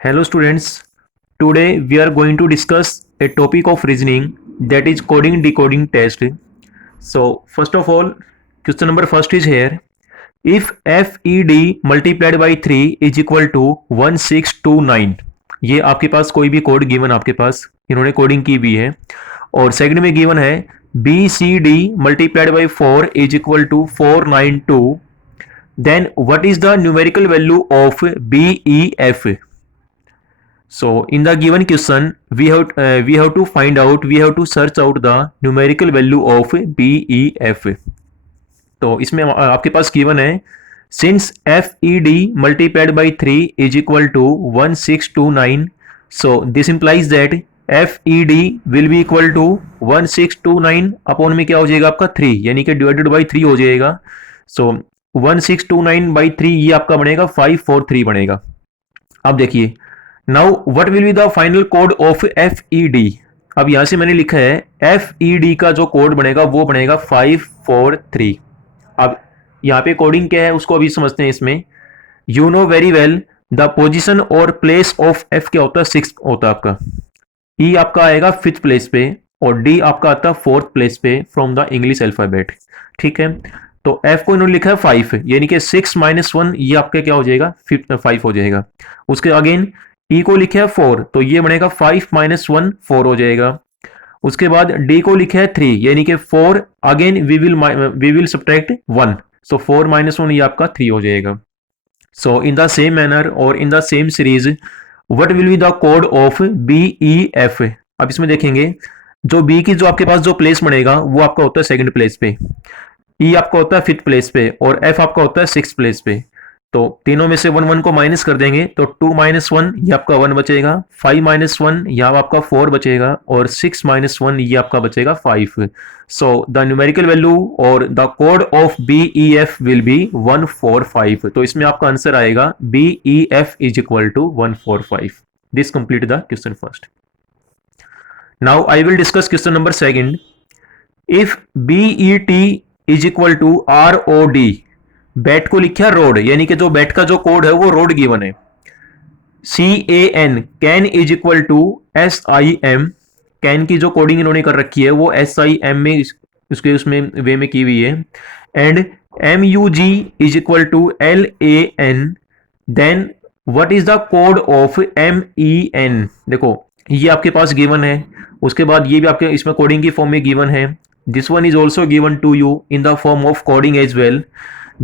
Hello students, today we are going to discuss a topic of reasoning, that is coding decoding test. So first of all, question number first is here. If FED multiplied by 3 is equal to 1629, ये आपके पास कोई भी code given आपके पास इन्होंने coding की भी है, और सेकंड में गिवन है BCD multiplied by 4 is equal to 492, then what is the numerical value of BEF? So in the given question, we have to find out, we have to search out the numerical value of BEF. तो इसमें आपके पास given है, since FED multiplied by 3 is equal to 1629, so this implies that FED will be equal to 1629 upon में क्या हो जाएगा आपका 3, यानी कि डिवाइडेड बाई 3 हो जाएगा. सो 1629 बाई 3 ये आपका बनेगा 543 बनेगा. अब देखिए, now what will be the final code of FED. अब यहां से मैंने लिखा है FED का जो कोड बनेगा वो बनेगा 543. अब यहाँ पे कोडिंग क्या है उसको अभी समझते हैं. इसमें you know very well the position और प्लेस ऑफ F क्या होता है, 6 होता है आपका. E आपका आएगा 5th प्लेस पे और D आपका आता है 4th प्लेस पे फ्रॉम द इंग्लिश अल्फाबेट. ठीक है, तो F को इन्होंने लिखा है 5, यानी कि 6 - 1 ये आपका क्या हो जाएगा 5 हो जाएगा. उसके अगेन E को लिखा है 4, तो ये बनेगा 5 - 1 4 हो जाएगा. उसके बाद D को लिखा है 3, यानी कि 4 अगेन वी विल सब्ट्रैक्ट 1, सो 4 - 1 ये आपका 3 हो जाएगा. सो इन द सेम मैनर और in the same series what will be the code of BEF. अब इसमें देखेंगे जो B की जो आपके पास जो प्लेस बनेगा वो आपका होता है 2nd प्लेस पे, E आपका होता है 5th प्लेस पे और F आपका होता है 6th प्लेस पे. तो तीनों में से 1 1 को माइनस कर देंगे तो 2 - 1 ये आपका 1 बचेगा, 5 - 1 यहाँ आपका 4 बचेगा और 6 - 1 ये आपका बचेगा 5. सो द न्यूमेरिकल वैल्यू और the code of BEF will be 145. तो इसमें आपका आंसर आएगा BEF is equal to 145. This complete the question first. Now I will discuss question number second. If BET is equal to ROD, bat को लिखा road, यानी कि जो bat का जो कोड है वो रोड गिवन है. CAN can is equal to SIM, can की जो कोडिंग इन्होंने कर रखी है वो SIM में उसके उसमें वे में की हुई है. And MUG is equal to LAN, then what is the code of MEN. देखो ये आपके पास गिवन है, उसके बाद ये भी आपके इसमें कोडिंग की फॉर्म में गिवन है. This one is also given to you in the form of coding as well.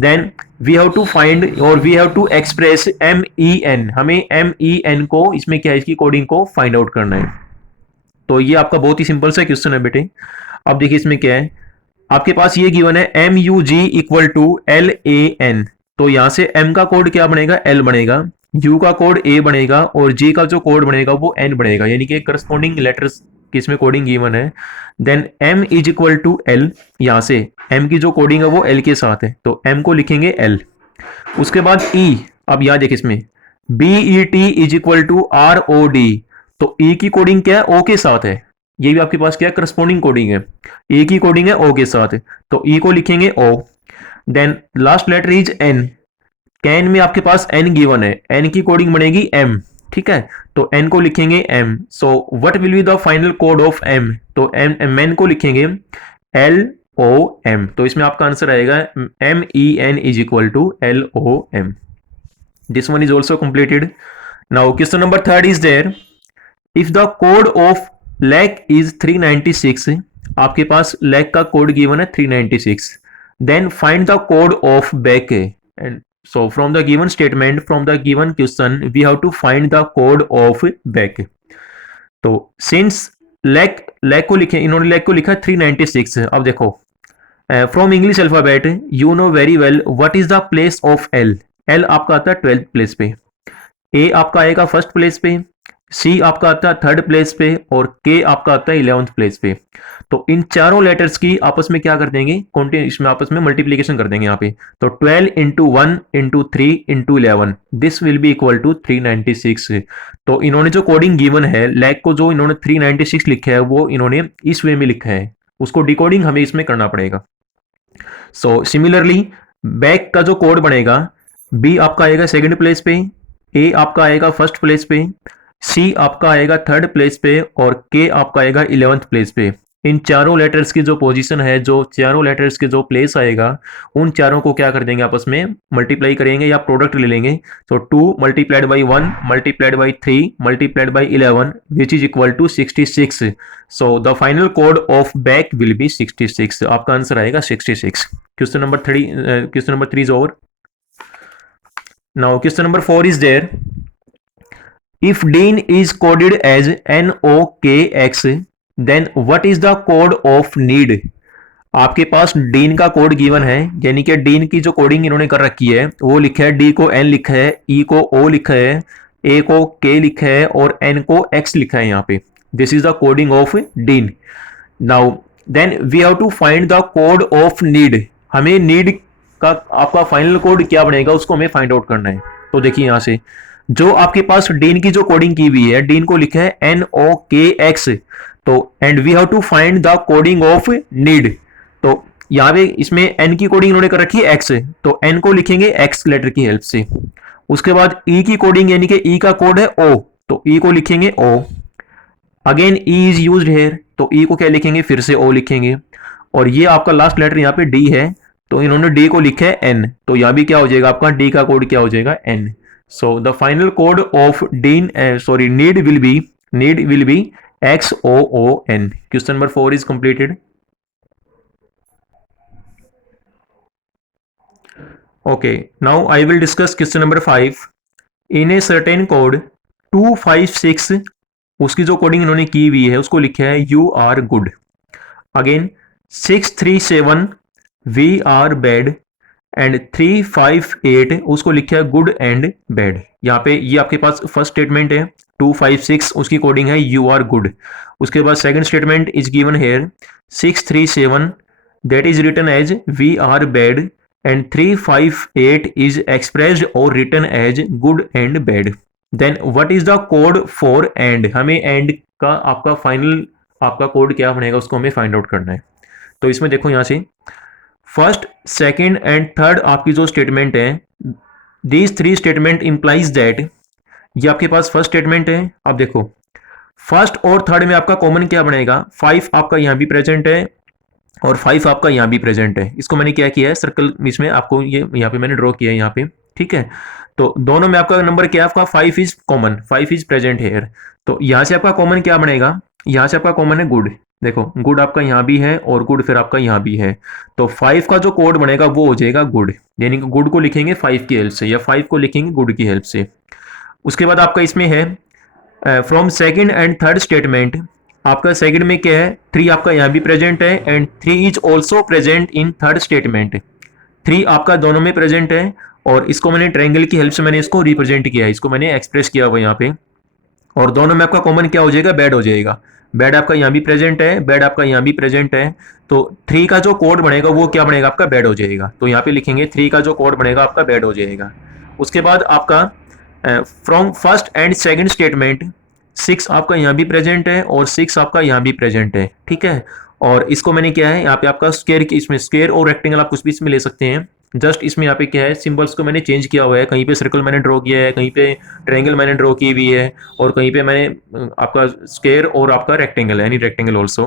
Then we have to find और we have to express MEN. हमें MEN को इसमें क्या है इसकी कोडिंग को फाइंड आउट करना है. तो ये आपका बहुत ही सिंपल सा क्वेश्चन है बेटे. अब देखिए इसमें क्या है, आपके पास ये गिवन है MUG इक्वल टू LAN. तो यहां से M का कोड क्या बनेगा, L बनेगा, U का कोड A बनेगा और G का जो कोड बनेगा वो N बनेगा, यानी कि करस्पॉन्डिंग लेटर्स की इसमें कोडिंग गिवन है. Then M is equal to L, यहां से M की जो कोडिंग है वो L के साथ है तो M को लिखेंगे L. उसके बाद E, अब यहां देखिए इसमें BET is equal to ROD, तो E की कोडिंग क्या है O के साथ है, ये भी आपके पास क्या है करस्पॉन्डिंग कोडिंग है. E की कोडिंग है O के साथ, तो E को लिखेंगे O. Then last letter is N, can में आपके पास N गिवन है, N की कोडिंग बनेगी M. ठीक है, तो N को लिखेंगे M. So what will be the final code of M, तो MN को लिखेंगे LOM. तो इसमें आपका आंसर आएगा MEN is equal to LOM. This one is also completed. Now question number third is there. If the code of lack is 396, आपके पास lack का कोड गिवन है 396, then find the code of back. And so from the given statement, from the given question, we have to find the code of back. तो since lack को लिखे इन्होंने lack को लिखा 396. अब देखो from English alphabet you know very well what is the place of L. L आपका आता है 12th प्लेस पे, A आपका आएगा 1st प्लेस पे, C आपका आता है 3rd प्लेस पे और K आपका आता है 11th प्लेस पे. तो इन चारों लेटर्स की आपस में क्या कर देंगे, इसमें आपस में मल्टीप्लीकेशन कर देंगे यहाँ पे. तो 12 into 1 into 3 into 11, this will be equal to 396. तो इन्होंने जो कोडिंग गिवन है लैक को जो इन्होंने 396 लिखा है वो इन्होंने इस वे में लिखा है, उसको डिकोडिंग हमें इसमें करना पड़ेगा. सो सिमिलरली बैक का जो कोड बनेगा B आपका आएगा 2nd प्लेस पे, ए आपका आएगा फर्स्ट प्लेस पे, सी आपका आएगा थर्ड प्लेस पे और के आपका आएगा 11th प्लेस पे। इन चारों लेटर्स की जो पोजीशन है, जो चारों लेटर्स के जो प्लेस आएगा, उन चारों को क्या कर देंगे, आपस में मल्टीप्लाई करेंगे या प्रोडक्ट ले लेंगे। तो 2 multiplied by 1 multiplied by 3 multiplied by 11 which is equal to 66। So the final code of back will be 66। आपका आंसर आएगा 66। Question number 3 is over. Now question number 4 is there. If Dean is coded as NOKX, then what is the code of need? आपके पास dean का code given है, यानी कि dean की जो coding इन्होंने कर रखी है वो लिखा है, डी को एन लिखा है, ई को ओ लिखा है, ए को के लिखा है और एन को एक्स लिखा है यहाँ पे। This is the coding of Dean. Now then we have to find the code of need. हमें नीड का आपका फाइनल कोड क्या बनेगा उसको हमें फाइंड आउट करना है। तो देखिए यहाँ से जो आपके पास डीन की जो कोडिंग की हुई है, डीन को लिखा है NOKX, तो and we have to find the coding of need. तो यहाँ पे इसमें एन की कोडिंग इन्होंने कर रखी है एक्स, तो एन को लिखेंगे एक्स लेटर की हेल्प से। उसके बाद ई की कोडिंग यानी कि ई का कोड है ओ, तो ई को लिखेंगे O. Again E is used here, तो ई को क्या लिखेंगे, फिर से ओ लिखेंगे। और ये आपका लास्ट लेटर यहाँ पे डी है, तो इन्होंने डी को लिखा है एन, तो यहाँ भी क्या हो जाएगा आपका डी का कोड क्या हो जाएगा N. So the final code of need will be XOON. Question number 4 is completed. Okay, now I will discuss question number 5. In a certain code 256, उसकी जो कोडिंग इन्होंने की हुई है उसको लिखा है you are good. Again 637 we are bad and 358 उसको लिखा है गुड एंड बैड। यहाँ पे ये आपके पास फर्स्ट स्टेटमेंट है, 256 उसकी कोडिंग है यू आर गुड। उसके बाद second statement is given here 637 that is written as we are bad and 358 is expressed और written as good and bad. Then what is the code for and. हमें and का आपका final आपका code क्या बनेगा उसको हमें फाइंड आउट करना है। तो इसमें देखो यहाँ से फर्स्ट सेकेंड एंड थर्ड आपकी जो स्टेटमेंट है, these three statement implies that, ये आपके पास फर्स्ट स्टेटमेंट है। अब देखो फर्स्ट और थर्ड में आपका कॉमन क्या बनेगा, 5 आपका यहाँ भी प्रेजेंट है और 5 आपका यहाँ भी प्रेजेंट है। इसको मैंने क्या किया है, सर्कल इसमें आपको ये यहाँ पे मैंने ड्रॉ किया है यहाँ पे, ठीक है। तो दोनों में आपका नंबर क्या है, आपका 5 is common, 5 is present here. तो यहाँ से आपका कॉमन क्या बनेगा, यहाँ से आपका कॉमन है गुड। देखो गुड आपका यहाँ भी है और गुड फिर आपका यहाँ भी है, तो 5 का जो कोड बनेगा वो हो जाएगा गुड, यानी कि गुड को लिखेंगे 5 की हेल्प से या 5 को लिखेंगे गुड की हेल्प से। उसके बाद आपका इसमें है from second and third statement, आपका सेकंड में क्या है, 3 आपका यहाँ भी प्रेजेंट है and 3 is also present in third statement. 3 आपका दोनों में प्रेजेंट है और इसको मैंने ट्रायंगल की हेल्प से मैंने इसको रिप्रेजेंट किया है, इसको मैंने एक्सप्रेस किया हुआ यहाँ पे। और दोनों में आपका कॉमन क्या हो जाएगा, बैड हो जाएगा। बैड आपका यहाँ भी प्रेजेंट है, बैड आपका यहाँ भी प्रेजेंट है, तो 3 का जो कोड बनेगा वो क्या बनेगा आपका बैड हो जाएगा। तो यहाँ पे लिखेंगे 3 का जो कोड बनेगा आपका बैड हो जाएगा। उसके बाद आपका from first and second statement 6 आपका यहाँ भी प्रेजेंट है और 6 आपका यहाँ भी प्रेजेंट है, ठीक है। और इसको मैंने क्या है यहाँ पे आपका स्क्वायर की, इसमें स्क्वायर और रेक्टेंगल आप कुछ भी इसमें ले सकते हैं। जस्ट इसमें यहाँ पे क्या है, सिंबल्स को मैंने चेंज किया हुआ है, कहीं पे सर्कल मैंने ड्रॉ किया है, कहीं पे ट्रायंगल मैंने ड्रॉ की हुई है और कहीं पे मैंने आपका स्क्वायर और आपका रेक्टेंगल है, यानी रेक्टेंगल ऑल्सो।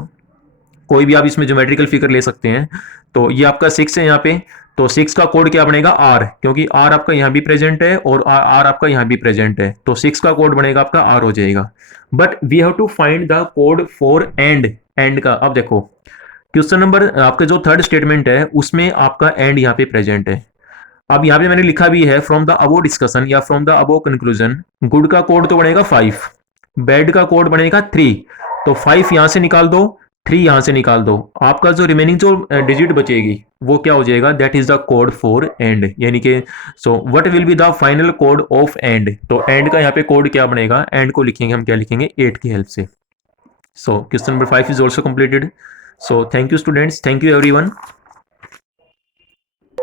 कोई भी आप इसमें ज्योमेट्रिकल फिगर ले सकते हैं। तो ये आपका 6 है यहाँ पे, तो 6 का कोड क्या बनेगा आर, क्योंकि आर आपका यहाँ भी प्रेजेंट है और आर आपका यहाँ भी प्रेजेंट है, तो 6 का कोड बनेगा आपका आर हो जाएगा। But we have to find the code for and का। अब देखो क्वेश्चन नंबर आपका जो थर्ड स्टेटमेंट है उसमें आपका एंड यहाँ पे प्रेजेंट है। अब यहाँ पे मैंने लिखा भी है फ्रॉम द अबो डिस्कशन या from the above conclusion, good का कोड तो बनेगा 5, बैड का कोड बनेगा 3, तो 5 यहां से निकाल दो, 3 यहां से निकाल दो, आपका जो रिमेनिंग जो डिजिट बचेगी वो क्या हो जाएगा, that is the code for and, यानी कि सो what will be the final code of and. तो एंड का यहाँ पे कोड क्या बनेगा, एंड को लिखेंगे हम क्या लिखेंगे 8 की हेल्प से। So question number 5 is also completed. So thank you students, thank you everyone.